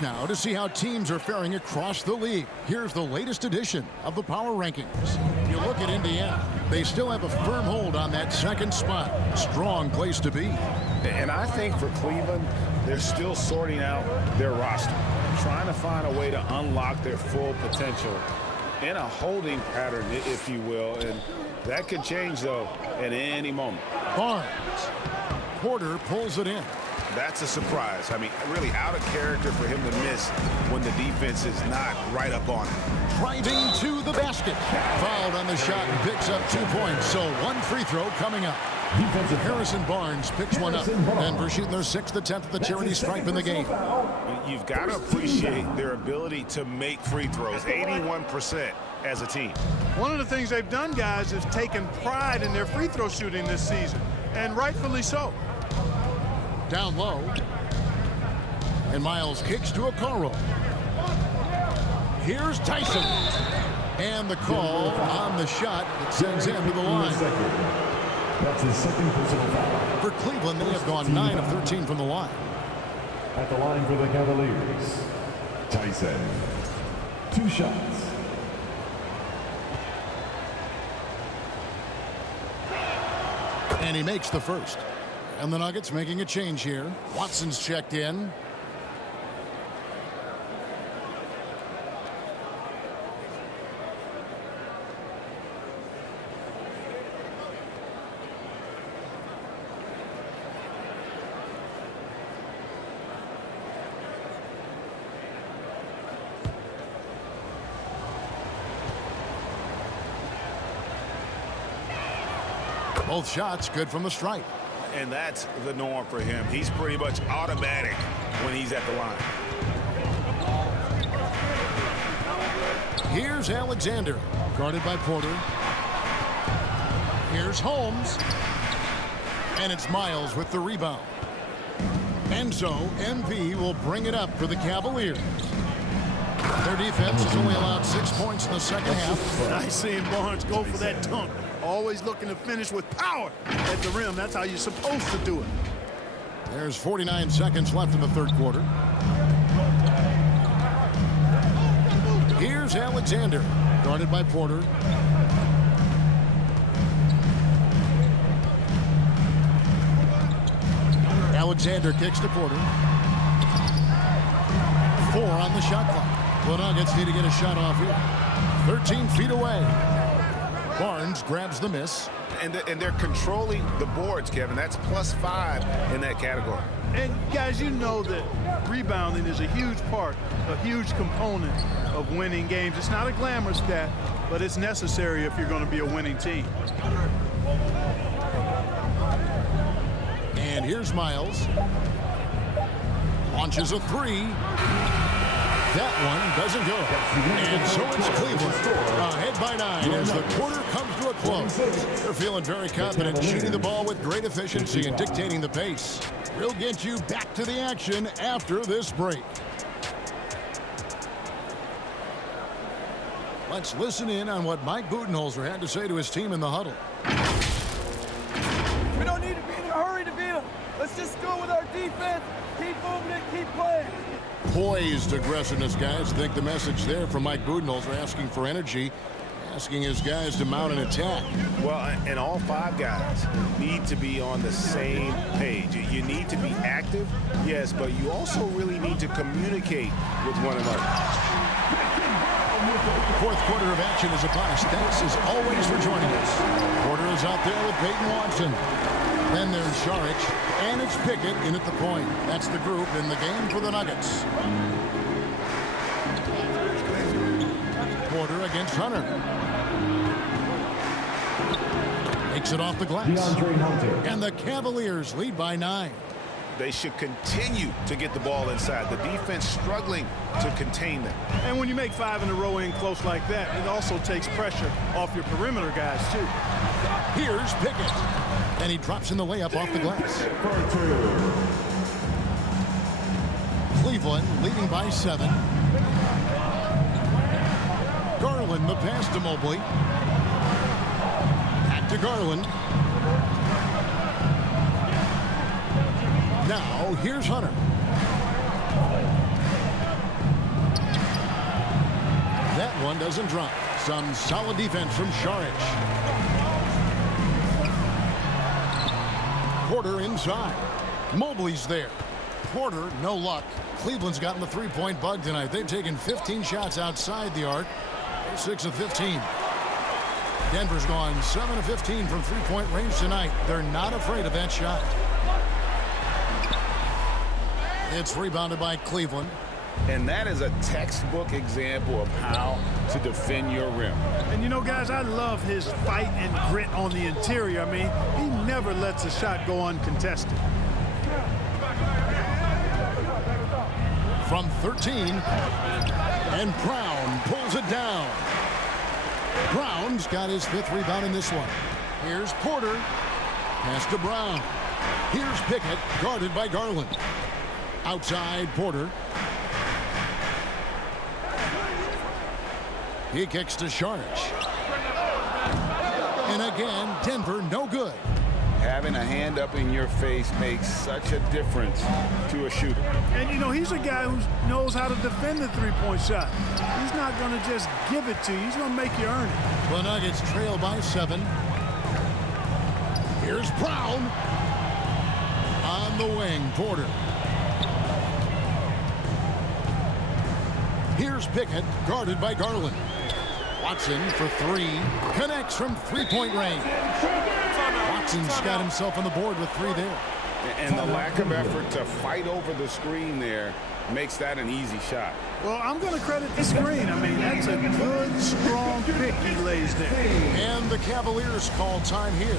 Now to see how teams are faring across the league. Here's the latest edition of the Power Rankings. You look at Indiana. They still have a firm hold on that second spot. Strong place to be. And I think for Cleveland, they're still sorting out their roster, trying to find a way to unlock their full potential in a holding pattern, if you will. And that could change, though, at any moment. Barnes. Porter pulls it in. That's a surprise. I mean, really out of character for him to miss when the defense is not right up on him. Driving to the basket. Fouled on the shot and picks up 2 points. So one free throw coming up. Harrison Barnes picks one up. Denver shooting their 6th attempt at the charity stripe in the game. You've got to appreciate their ability to make free throws. 81% as a team. One of the things they've done, guys, is taken pride in their free throw shooting this season. And rightfully so. Down low. And Miles kicks to Okoro. Here's Tyson. And the call on the shot that sends him to the line. That's his second personal foul. For Cleveland, they have gone 9 of 13 from the line. At the line for the Cavaliers, Tyson. 2 shots. And he makes the first. And the Nuggets making a change here. Watson's checked in. Both shots good from the stripe. And that's the norm for him. He's pretty much automatic when he's at the line. Here's Alexander, guarded by Porter. Here's Holmes. And it's Miles with the rebound. And so MV will bring it up for the Cavaliers. Their defense has only allowed 6 points in the second half. Nice seeing Barnes go for that dunk. Always looking to finish with power at the rim. That's how you're supposed to do it. There's 49 seconds left in the third quarter. Here's Alexander, guarded by Porter. Alexander kicks to Porter. 4 on the shot clock. The Nuggets need to get a shot off here. 13 feet away. Barnes grabs the miss. And they're controlling the boards, Kevin. That's +5 in that category. And, guys, you know that rebounding is a huge part, a huge component of winning games. It's not a glamour stat, but it's necessary if you're going to be a winning team. And here's Miles. Launches a 3. That one doesn't go. And so it's Cleveland ahead by 9 as the quarter comes to a close. They're feeling very confident, shooting the ball with great efficiency and dictating the pace. We'll get you back to the action after this break. Let's listen in on what Mike Budenholzer had to say to his team in the huddle. We don't need to be in a hurry to beat them. Let's just go with our defense, keep moving it, keep playing. Poised aggressiveness, guys. I think the message there from Mike Budenholzer, asking for energy, asking his guys to mount an attack. Well, and all 5 guys need to be on the same page. You need to be active, yes, but you also really need to communicate with one another. Fourth quarter of action is upon us. Thanks as always for joining us. Porter is out there with Peyton Watson. Then there's Saric, and it's Pickett in at the point. That's the group in the game for the Nuggets. Porter against Hunter. Takes it off the glass. And the Cavaliers lead by 9. They should continue to get the ball inside. The defense struggling to contain them. And when you make 5 in a row in close like that, it also takes pressure off your perimeter guys, too. Here's Pickett. And he drops in the layup off the glass. Cleveland leading by 7. Garland the pass to Mobley. Back to Garland. Now here's Hunter. doesn't drop. Some solid defense from Saric. Porter inside. Mobley's there. Porter, no luck. Cleveland's gotten the three-point bug tonight. They've taken 15 shots outside the arc. They're 6 of 15. Denver's gone 7 of 15 from three-point range tonight. They're not afraid of that shot. It's rebounded by Cleveland. And that is a textbook example of how to defend your rim. And, you know, guys, I love his fight and grit on the interior. I mean, he never lets a shot go uncontested. From 13, and Brown pulls it down. Brown's got his 5th rebound in this one. Here's Porter. Pass to Brown. Here's Pickett, guarded by Garland. Outside Porter. He kicks to Saric. And again, Denver no good. Having a hand up in your face makes such a difference to a shooter. And, you know, he's a guy who knows how to defend the three-point shot. He's not going to just give it to you. He's going to make you earn it. The Nuggets trail by 7. Here's Brown. On the wing, Porter. Here's Pickett, guarded by Garland. Watson for 3. Connects from three-point range. Watson's got himself on the board with 3 there. And the lack of effort to fight over the screen there makes that an easy shot. Well, I'm going to credit the screen. I mean, that's a good, strong pick he lays there. And the Cavaliers call time here.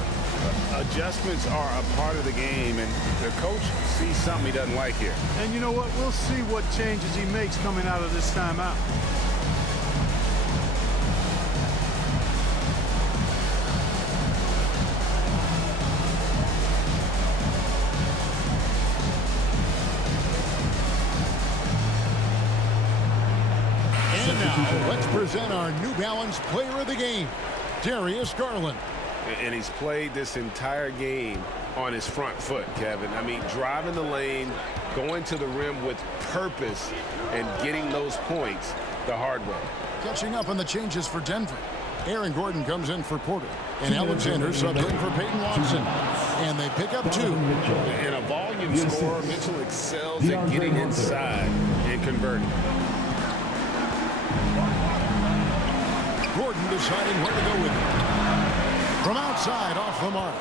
Adjustments are a part of the game, and the coach sees something he doesn't like here. And you know what? We'll see what changes he makes coming out of this timeout. And now, let's present our New Balance player of the game, Darius Garland. And he's played this entire game on his front foot, Kevin. I mean, driving the lane, going to the rim with purpose, and getting those points the hard way. Catching up on the changes for Denver. Aaron Gordon comes in for Porter. And Alexander subs in for Peyton Watson. And they pick up 2. In a volume scorer, Mitchell excels at getting inside and converting. Gordon deciding where to go with it. From outside, off the mark.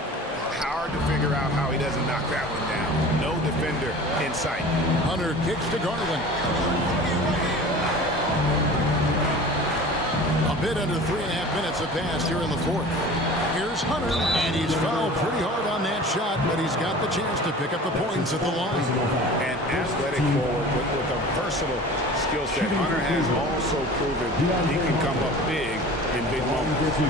Hard to figure out how he doesn't knock that one down. No defender in sight. Hunter kicks to Garland. A bit under 3.5 minutes have passed here in the 4th. Here's Hunter, and he's fouled pretty hard on that shot, but he's got the chance to pick up the points at the line. An athletic forward with a versatile skill set. Hunter has also proven he can come up big in big moments.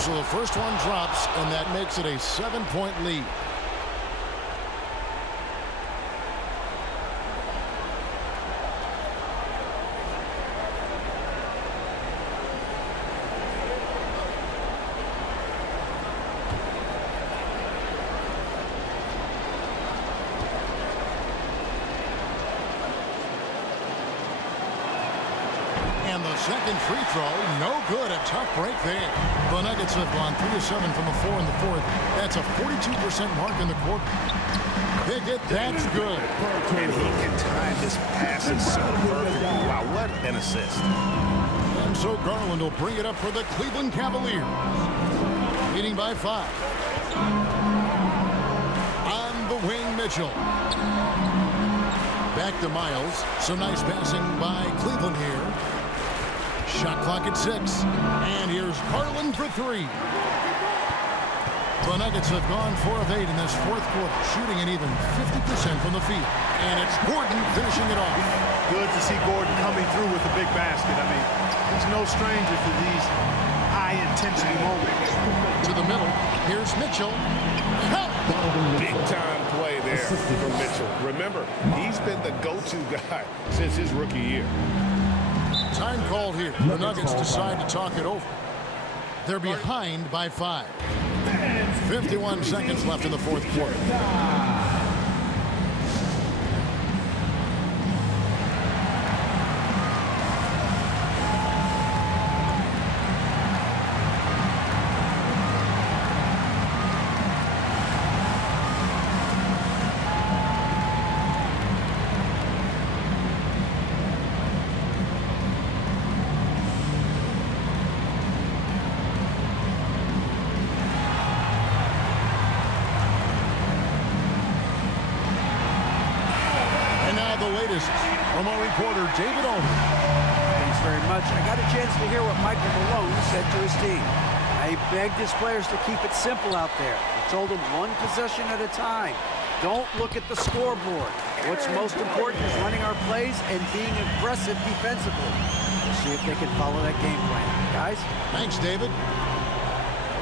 So the first one drops, and that makes it a 7-point lead. And the second free throw, no good. A tough break there. The Nuggets have gone 3 of 7 from the 4 in the 4th. That's a 42% mark in the quarter. Pickett, that's good. And he can time his passes so perfectly. Wow, what an assist. And so Garland will bring it up for the Cleveland Cavaliers. Leading by 5. On the wing, Mitchell. Back to Miles. So nice passing by Cleveland here. Shot clock at 6. And here's Garland for 3. The Nuggets have gone 4 of 8 in this 4th quarter, shooting an even 50% from the field. And it's Gordon finishing it off. Good to see Gordon coming through with a big basket. I mean, he's no stranger to these high-intensity moments. To the middle. Here's Mitchell. Big-time play there from Mitchell. Remember, he's been the go-to guy since his rookie year. Time called here. The Nuggets decide to talk it over. They're behind by 5. 51 seconds left in the fourth quarter. From our reporter, David Aldridge. Thanks very much. I got a chance to hear what Michael Malone said to his team. He begged his players to keep it simple out there. He told them one possession at a time. Don't look at the scoreboard. What's most important is running our plays and being aggressive defensively. We'll see if they can follow that game plan. Guys? Thanks, David.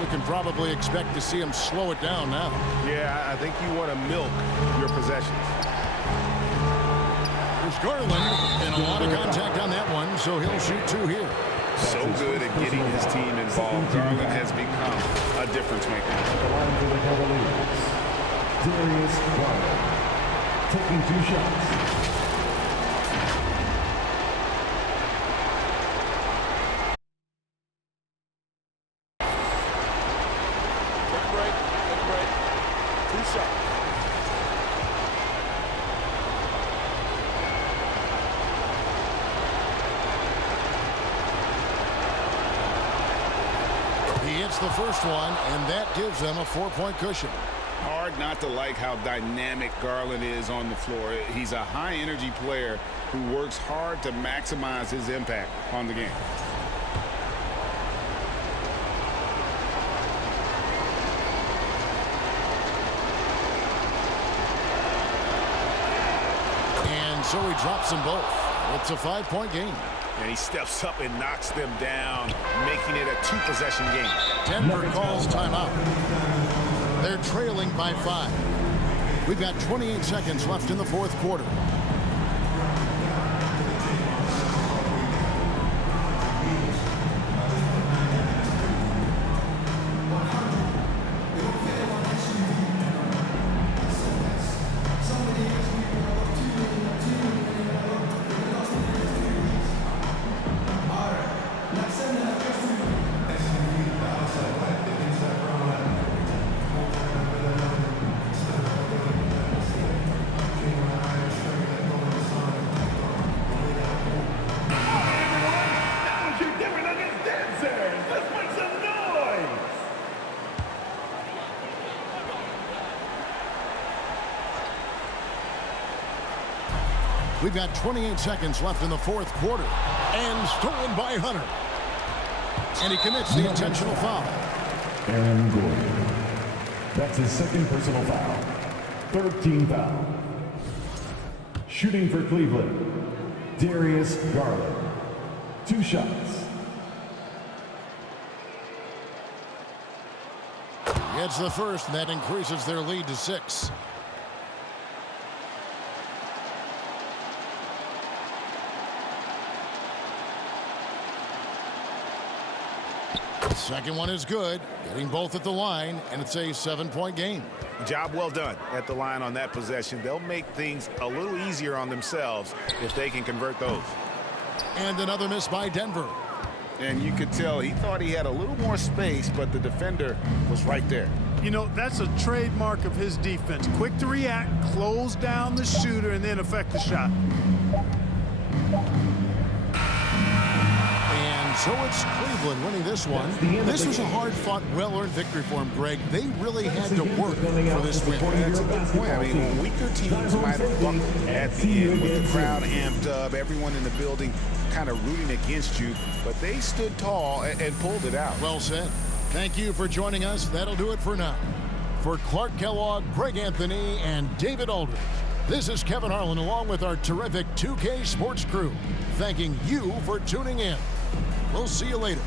We can probably expect to see him slow it down now. Yeah, I think you want to milk your possessions. There's Garland, and a lot of contact on that one, so he'll shoot two here. So good at getting his team involved. Garland has become a difference maker. The line for the Cavaliers. Darius Garland taking 2 shots. Take a break. 2 shots. He hits the first one, and that gives them a 4-point cushion. Hard not to like how dynamic Garland is on the floor. He's a high-energy player who works hard to maximize his impact on the game. And so he drops them both. It's a 5-point game. And he steps up and knocks them down, making it a 2-possession game. Denver calls timeout. They're trailing by 5. We've got 28 seconds left in the fourth quarter. We've got 28 seconds left in the fourth quarter. And stolen by Hunter. And he commits the intentional foul. Aaron Gordon. That's his second personal foul. 13 foul. Shooting for Cleveland, Darius Garland. 2 shots. Gets the first, and that increases their lead to 6. Second one is good, getting both at the line, and it's a 7-point game. Job well done at the line on that possession. They'll make things a little easier on themselves if they can convert those. And another miss by Denver. And you could tell he thought he had a little more space, but the defender was right there. You know, that's a trademark of his defense. Quick to react, close down the shooter, and then affect the shot. So it's Cleveland winning this one. This was a hard-fought, well-earned victory for them, Greg. They really had to work for this win. That's a good point. I mean, weaker teams might have bucked at the end with the crowd amped up, everyone in the building kind of rooting against you, but they stood tall and pulled it out. Well said. Thank you for joining us. That'll do it for now. For Clark Kellogg, Greg Anthony, and David Aldridge, this is Kevin Harlan along with our terrific 2K Sports crew, thanking you for tuning in. We'll see you later.